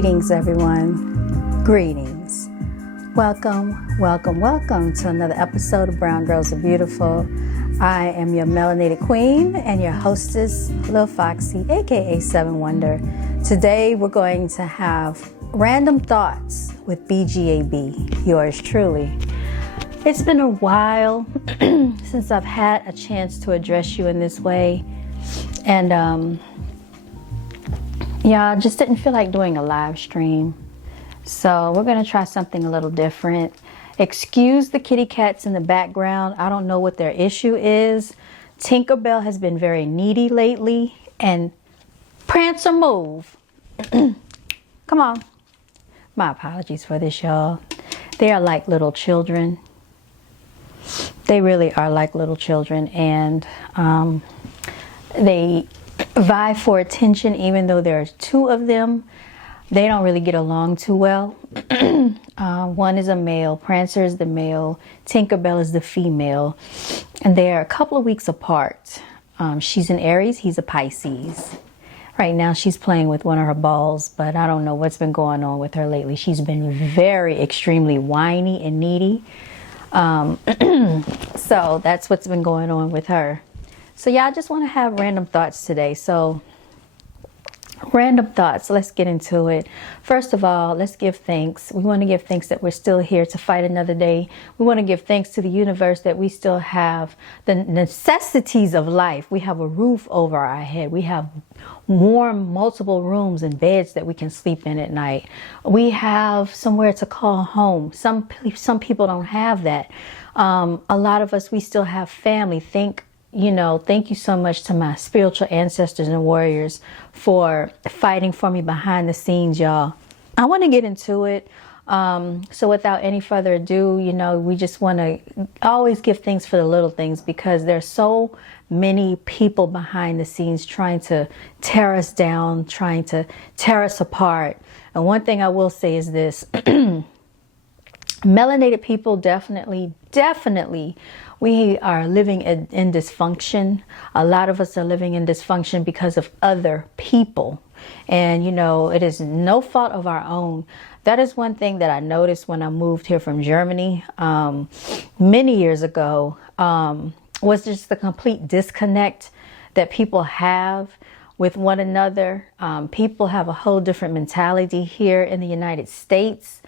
Greetings, everyone. Greetings. Welcome to another episode of Brown Girls Are Beautiful. I am your melanated queen and your hostess, Lil Foxy, aka Seven Wonder. Today, we're going to have random thoughts with BGAB, yours truly. It's been a while since I've had a chance to address you in this way. And I just didn't feel like doing a live stream. So we're going to try something a little different. Excuse the kitty cats in the background. I don't know what their issue is. Tinkerbell has been very needy lately. And Prancer, move. Come on. My apologies for this, y'all. They are like little children. They really are like little children. And they vie for attention, even though there's two of them. They don't really get along too well. One is a male, Prancer is the male, Tinkerbell is the female, and they're a couple of weeks apart. She's an Aries, he's a Pisces. Right now she's playing with one of her balls, but I don't know what's been going on with her lately. She's been extremely whiny and needy. So that's what's been going on with her. So yeah, I just want to have random thoughts today. So random thoughts, let's get into it. First of all, let's give thanks. We want to give thanks that we're still here to fight another day. We want to give thanks to the universe that we still have the necessities of life. We have a roof over our head. We have warm multiple rooms and beds that we can sleep in at night. We have somewhere to call home. Some people don't have that. A lot of us, we still have family. Thank you so much to my spiritual ancestors and warriors for fighting for me behind the scenes, y'all. I want to get into it. So without any further ado, we just want to always give thanks for the little things, because there's so many people behind the scenes trying to tear us down, trying to tear us apart. And one thing I will say is this. Melanated people definitely, we are living in dysfunction. A lot of us are living in dysfunction because of other people. And, it is no fault of our own. That is one thing that I noticed when I moved here from Germany many years ago, was just the complete disconnect that people have with one another. People have a whole different mentality here in the United States.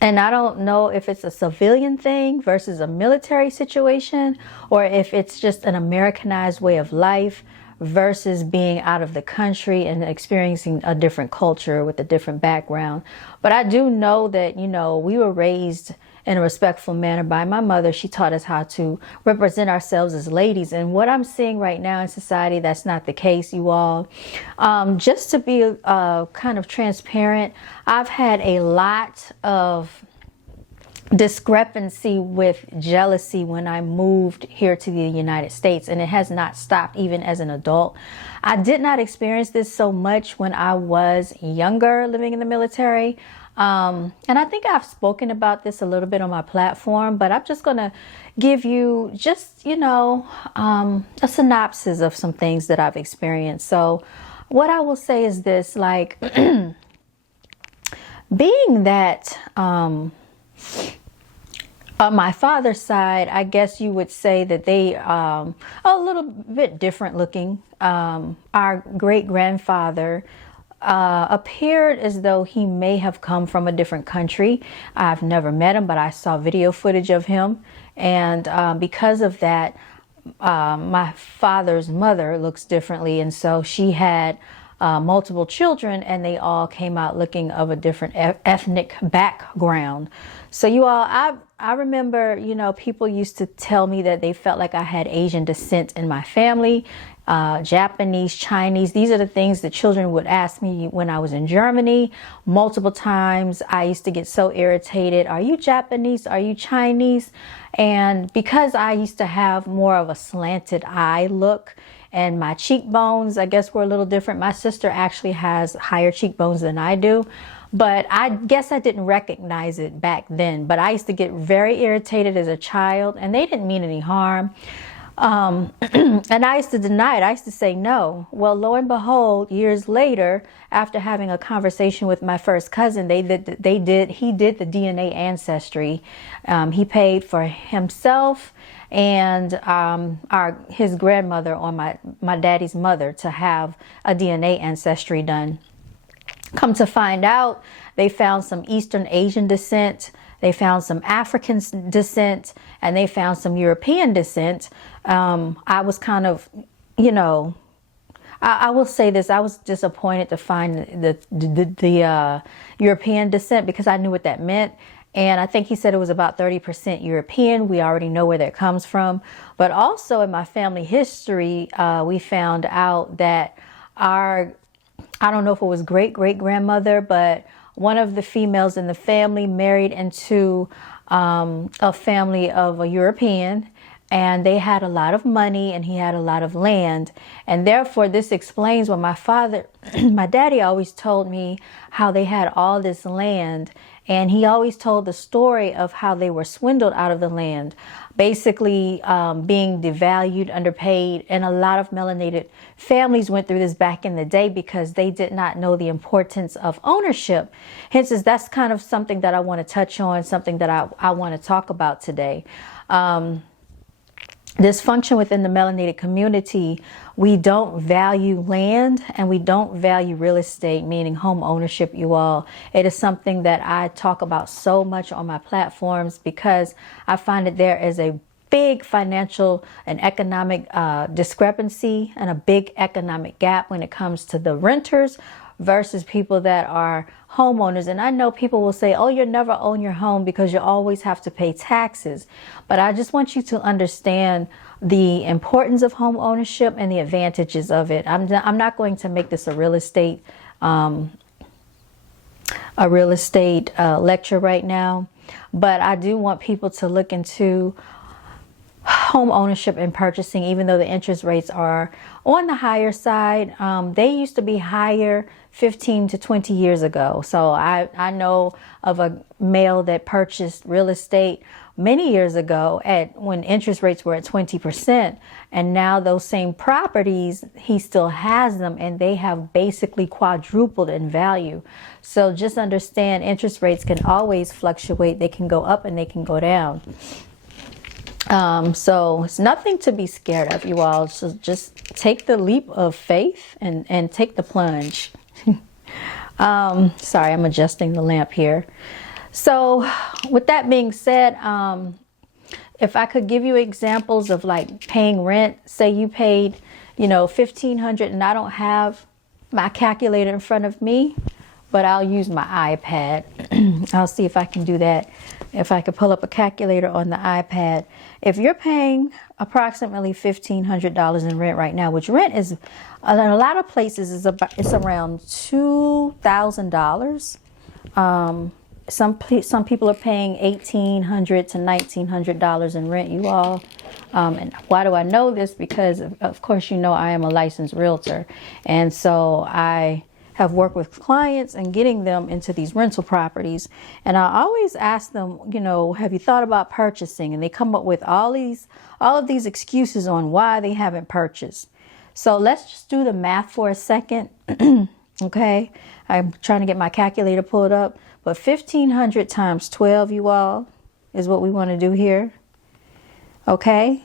And I don't know if it's a civilian thing versus a military situation, or if it's just an Americanized way of life versus being out of the country and experiencing a different culture with a different background. But I do know that, we were raised in a respectful manner by my mother. She taught us how to represent ourselves as ladies. And what I'm seeing right now in society, that's not the case, you all. Just to be kind of transparent, I've had a lot of discrepancy with jealousy when I moved here to the United States, and it has not stopped even as an adult. I did not experience this so much when I was younger living in the military. And I think I've spoken about this a little bit on my platform, but I'm just going to give you just, a synopsis of some things that I've experienced. So what I will say is this, like, being that, on my father's side, I guess you would say that they are a little bit different looking. Our great-grandfather appeared as though he may have come from a different country. I've never met him, but I saw video footage of him. And because of that, my father's mother looks differently. And so she had multiple children, and they all came out looking of a different ethnic background. So you all, I remember, people used to tell me that they felt like I had Asian descent in my family. Japanese, Chinese. These are the things that children would ask me when I was in Germany. Multiple times I used to get so irritated. Are you Japanese? Are you Chinese? And because I used to have more of a slanted eye look, and my cheekbones, I guess, were a little different. My sister actually has higher cheekbones than I do. But I guess I didn't recognize it back then. But I used to get very irritated as a child, and they didn't mean any harm. And I used to deny it. I used to say no. Well, lo and behold, years later, after having a conversation with my first cousin, he did the DNA ancestry. He paid for himself and his grandmother on my daddy's mother to have a DNA ancestry done. Come to find out, they found some Eastern Asian descent, they found some African descent, and they found some European descent. I was kind of, I will say this, I was disappointed to find the European descent, because I knew what that meant. And I think he said it was about 30% European. We already know where that comes from. But also in my family history, we found out that I don't know if it was great-great-grandmother, but one of the females in the family married into a family of a European, and they had a lot of money and he had a lot of land. And therefore, this explains what my daddy always told me, how they had all this land. And he always told the story of how they were swindled out of the land, basically being devalued, underpaid. And a lot of melanated families went through this back in the day because they did not know the importance of ownership. Hence, that's kind of something that I want to touch on, something that I want to talk about today. Dysfunction within the melanated community, we don't value land and we don't value real estate, meaning home ownership, you all. It is something that I talk about so much on my platforms because I find that there is a big financial and economic discrepancy and a big economic gap when it comes to the renters versus people that are homeowners. And I know people will say, oh, you'll never own your home because you always have to pay taxes. But I just want you to understand the importance of home ownership and the advantages of it. I'm not going to make this a real estate lecture right now, but I do want people to look into home ownership and purchasing, even though the interest rates are on the higher side. They used to be higher 15 to 20 years ago. So I know of a male that purchased real estate many years ago when interest rates were at 20%. And now those same properties, he still has them and they have basically quadrupled in value. So just understand, interest rates can always fluctuate. They can go up and they can go down. So it's nothing to be scared of, you all. So just take the leap of faith and take the plunge. Sorry, I'm adjusting the lamp here. So with that being said, if I could give you examples of like paying rent, say you paid, $1,500, and I don't have my calculator in front of me, but I'll use my iPad. I'll see if I can do that. If I could pull up a calculator on the iPad. If you're paying approximately $1,500 in rent right now, which rent is, in a lot of places, it's around $2,000. Some people are paying $1,800 to $1,900 in rent, you all. And why do I know this? Because, of course, I am a licensed realtor. And so I have worked with clients and getting them into these rental properties. And I always ask them, have you thought about purchasing? And they come up with all of these excuses on why they haven't purchased. So let's just do the math for a second. Okay. I'm trying to get my calculator pulled up, but 1,500 times 12, you all, is what we want to do here. Okay.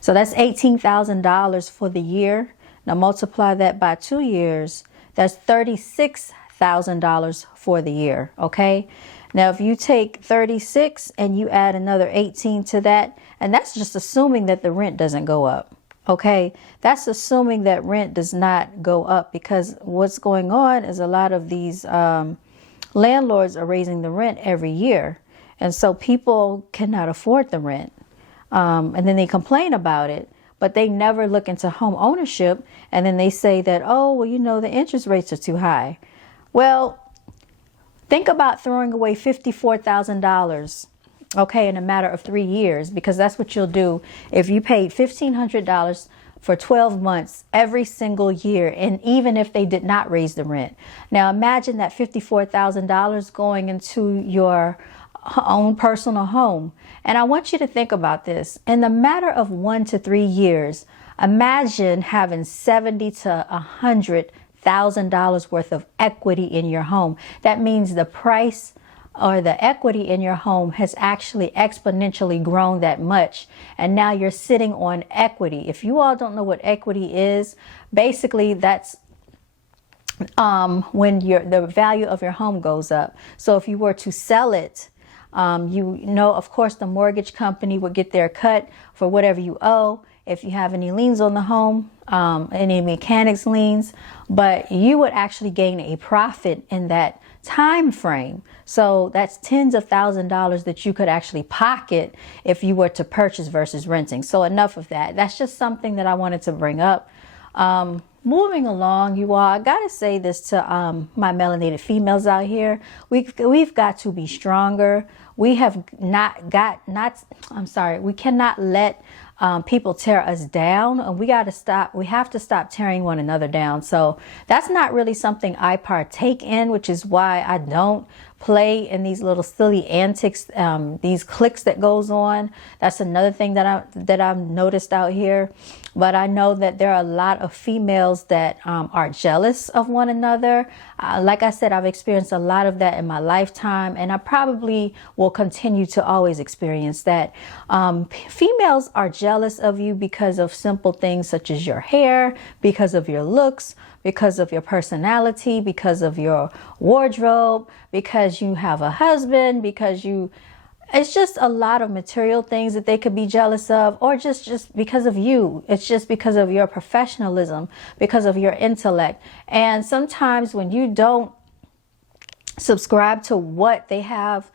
So that's $18,000 for the year. Now multiply that by 2 years. That's $36,000 for the year. Okay. Now, if you take 36 and you add another 18 to that, and that's just assuming that the rent doesn't go up. Okay. That's assuming that rent does not go up, because what's going on is a lot of these landlords are raising the rent every year. And so people cannot afford the rent. And then they complain about it. But they never look into home ownership. And then they say that, oh, well, the interest rates are too high. Well, think about throwing away $54,000, okay, in a matter of 3 years, because that's what you'll do if you paid $1,500 for 12 months every single year, and even if they did not raise the rent. Now, imagine that $54,000 going into your own personal home. And I want you to think about this. In the matter of 1 to 3 years, imagine having 70 to $100,000 worth of equity in your home. That means the price or the equity in your home has actually exponentially grown that much. And now you're sitting on equity. If you all don't know what equity is, basically that's when the value of your home goes up. So if you were to sell it, you know, of course, the mortgage company would get their cut for whatever you owe. If you have any liens on the home, any mechanics liens, but you would actually gain a profit in that time frame. So that's tens of thousands of dollars that you could actually pocket if you were to purchase versus renting. So enough of that. That's just something that I wanted to bring up. Moving along, you all, I gotta say this to my melanated females out here. We've got to be stronger. We have we cannot let people tear us down, and we have to stop tearing one another down. So that's not really something I partake in, which is why I don't play in these little silly antics, these cliques that goes on. That's another thing that I've noticed out here. But I know that there are a lot of females that are jealous of one another. Like I said, I've experienced a lot of that in my lifetime, and I probably will continue to always experience that. Females are jealous of you because of simple things such as your hair, because of your looks, because of your personality, because of your wardrobe, because you have a husband, it's just a lot of material things that they could be jealous of, or just because of you. It's just because of your professionalism, because of your intellect. And sometimes when you don't subscribe to what they have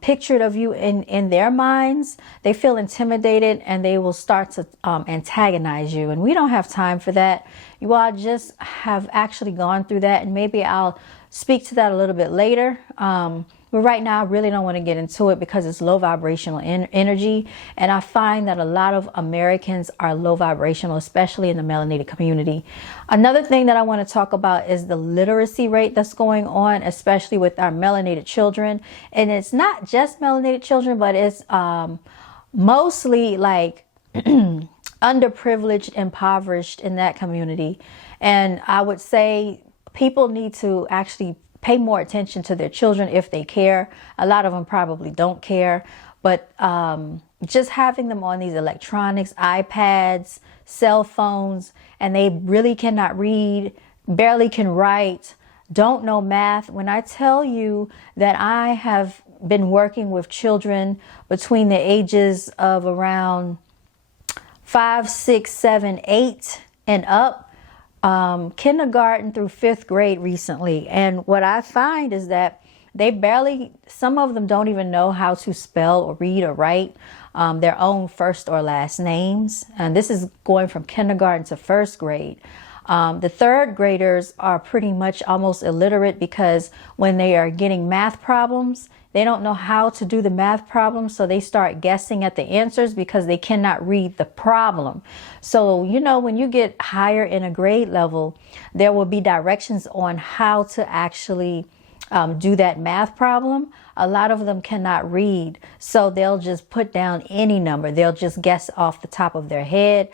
pictured of you in their minds, they feel intimidated and they will start to antagonize you. And we don't have time for that. You all just have actually gone through that, and maybe I'll speak to that a little bit later. But right now, I really don't want to get into it because it's low vibrational energy. And I find that a lot of Americans are low vibrational, especially in the melanated community. Another thing that I want to talk about is the literacy rate that's going on, especially with our melanated children. And it's not just melanated children, but it's mostly like underprivileged, impoverished in that community. And I would say people need to actually pay more attention to their children if they care. A lot of them probably don't care, but just having them on these electronics, iPads, cell phones, and they really cannot read, barely can write, don't know math. When I tell you that I have been working with children between the ages of around 5, 6, 7, 8 and up, kindergarten through 5th grade recently. And what I find is that some of them don't even know how to spell or read or write their own first or last names. And this is going from kindergarten to 1st grade. The 3rd graders are pretty much almost illiterate because when they are getting math problems, they don't know how to do the math problems, so they start guessing at the answers because they cannot read the problem. So, you know, when you get higher in a grade level, there will be directions on how to actually do that math problem. A lot of them cannot read, so they'll just put down any number. They'll just guess off the top of their heads.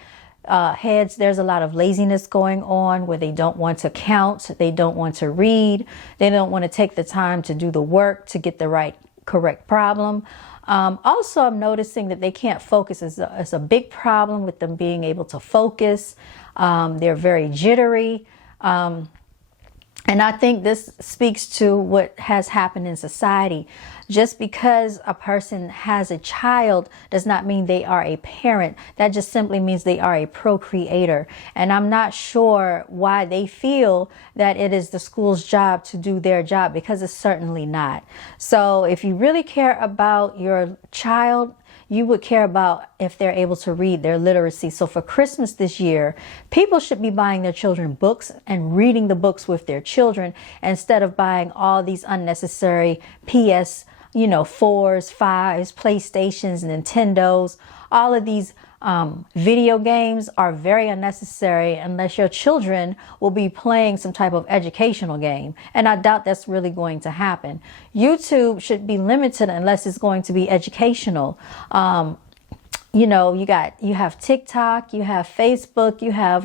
There's a lot of laziness going on where they don't want to count, they don't want to read, they don't want to take the time to do the work to get the correct problem. Also, I'm noticing that they can't focus. It's a big problem with them being able to focus. They're very jittery. And I think this speaks to what has happened in society. Just because a person has a child does not mean they are a parent. That just simply means they are a procreator. And I'm not sure why they feel that it is the school's job to do their job, because it's certainly not. So if you really care about your child, you would care about if they're able to read, their literacy. So for Christmas this year, people should be buying their children books and reading the books with their children instead of buying all these unnecessary PS, 4s, 5s, PlayStations, Nintendos, all of these Video games are very unnecessary unless your children will be playing some type of educational game. And I doubt that's really going to happen. YouTube should be limited unless it's going to be educational. You know, you have TikTok, you have Facebook, you have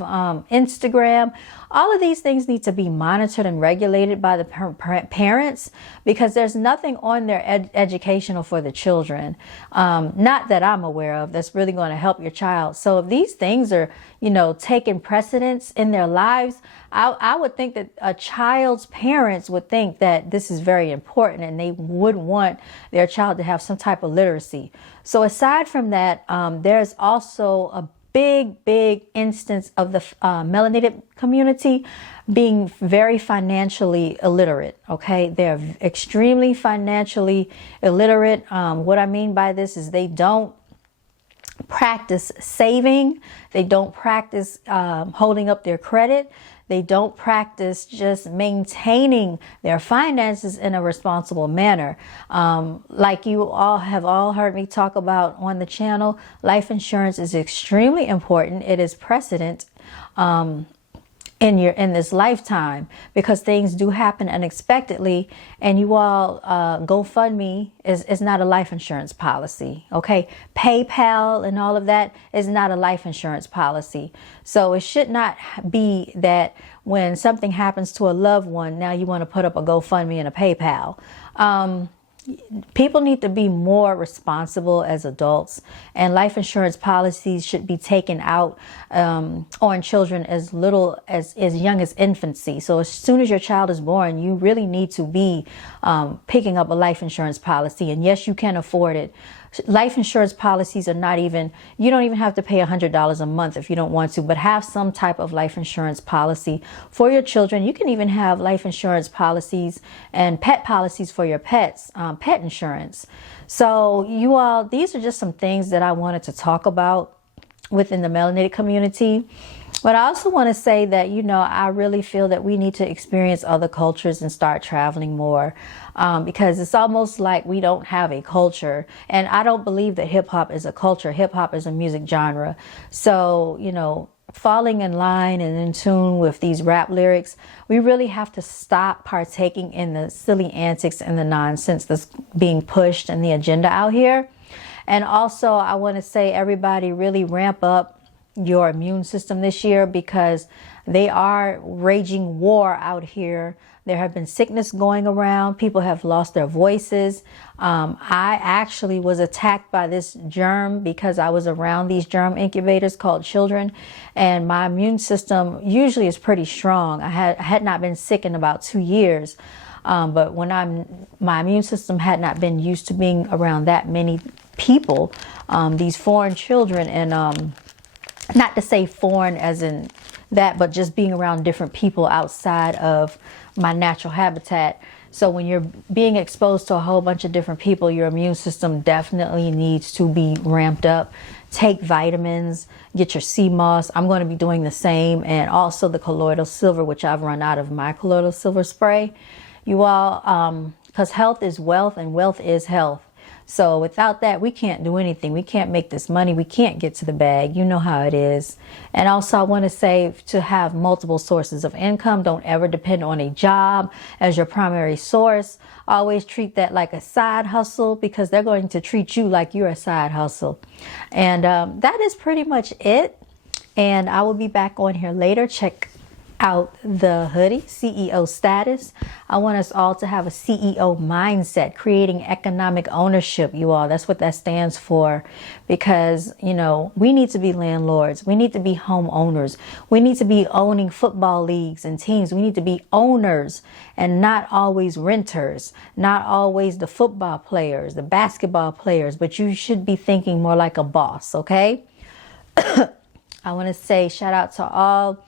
Instagram. All of these things need to be monitored and regulated by the parents, because there's nothing on there educational for the children. Not that I'm aware of that's really going to help your child. So if these things are, you know, taking precedence in their lives, I would think that a child's parents would think that this is very important and they would want their child to have some type of literacy. So aside from that, there's also a big instance of the melanated community being very financially illiterate. Okay, they're extremely financially illiterate. What I mean by this is they don't practice saving. They don't practice holding up their credit. They don't practice just maintaining their finances in a responsible manner. Like you all have heard me talk about on the channel, life insurance is extremely important. It is precedent in this lifetime, because things do happen unexpectedly, and you all GoFundMe is not a life insurance policy. Okay, PayPal and all of that is not a life insurance policy. So it should not be that when something happens to a loved one, now you want to put up a GoFundMe and a PayPal. People need to be more responsible as adults, and life insurance policies should be taken out on children as young as infancy. So as soon as your child is born, you really need to be picking up a life insurance policy. And yes, you can afford it. Life insurance policies are not even, you don't even have to pay $100 a month if you don't want to, but have some type of life insurance policy for your children. You can even have life insurance policies and pet policies for your pets, pet insurance. So you all, these are just some things that I wanted to talk about within the melanated community. But I also want to say that, you know, I really feel that we need to experience other cultures and start traveling more, because it's almost like we don't have a culture. And I don't believe that hip hop is a culture. Hip hop is a music genre. So, you know, falling in line and in tune with these rap lyrics, we really have to stop partaking in the silly antics and the nonsense that's being pushed and the agenda out here. And also, I want to say, everybody really ramp up your immune system this year, because they are raging war out here. There have been sickness going around. People have lost their voices. I actually was attacked by this germ because I was around these germ incubators called children, and my immune system usually is pretty strong. I had not been sick in about 2 years. But when my immune system had not been used to being around that many people, these foreign children, and not to say foreign as in that, but just being around different people outside of my natural habitat. So when you're being exposed to a whole bunch of different people, your immune system definitely needs to be ramped up. Take vitamins, get your sea moss. I'm going to be doing the same, and also the colloidal silver, which I've run out of my colloidal silver spray. You all, because health is wealth and wealth is health. So without that, we can't do anything. We can't make this money. We can't get to the bag. You know how it is. And also, I want to say, to have multiple sources of income. Don't ever depend on a job as your primary source. Always treat that like a side hustle, because they're going to treat you like you're a side hustle. And that is pretty much it. And I will be back on here later. Check out the hoodie, CEO status. I want us all to have a CEO mindset, creating economic ownership, you all. That's what that stands for, because, you know, we need to be landlords. We need to be homeowners. We need to be owning football leagues and teams. We need to be owners and not always renters, not always the football players, the basketball players, but you should be thinking more like a boss, okay? I want to say shout out to all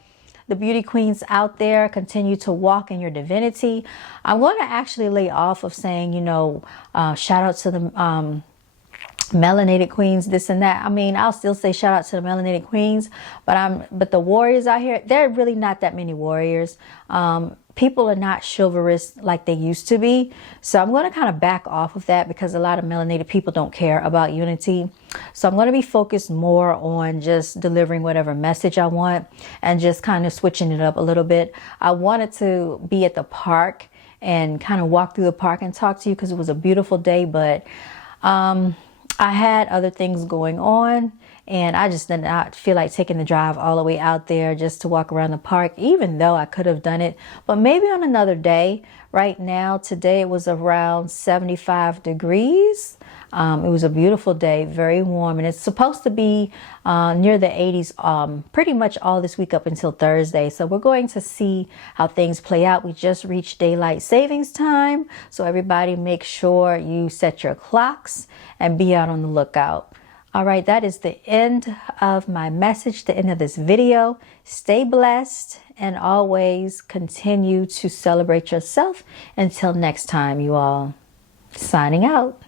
the beauty queens out there. Continue to walk in your divinity. I'm going to actually lay off of saying, you know, shout out to the melanated queens, this and that. I mean, I'll still say shout out to the melanated queens, but the warriors out here, there are really not that many warriors. people are not chivalrous like they used to be. So I'm going to kind of back off of that because a lot of melanated people don't care about unity. So I'm going to be focused more on just delivering whatever message I want and just kind of switching it up a little bit. I wanted to be at the park and kind of walk through the park and talk to you because it was a beautiful day, but I had other things going on. And I just did not feel like taking the drive all the way out there just to walk around the park, even though I could have done it. But maybe on another day. Right now, today it was around 75 degrees. It was a beautiful day, very warm. And it's supposed to be near the 80s pretty much all this week up until Thursday. So we're going to see how things play out. We just reached daylight savings time. So everybody make sure you set your clocks and be out on the lookout. All right, that is the end of my message, the end of this video. Stay blessed and always continue to celebrate yourself. Until next time, you all. Signing out.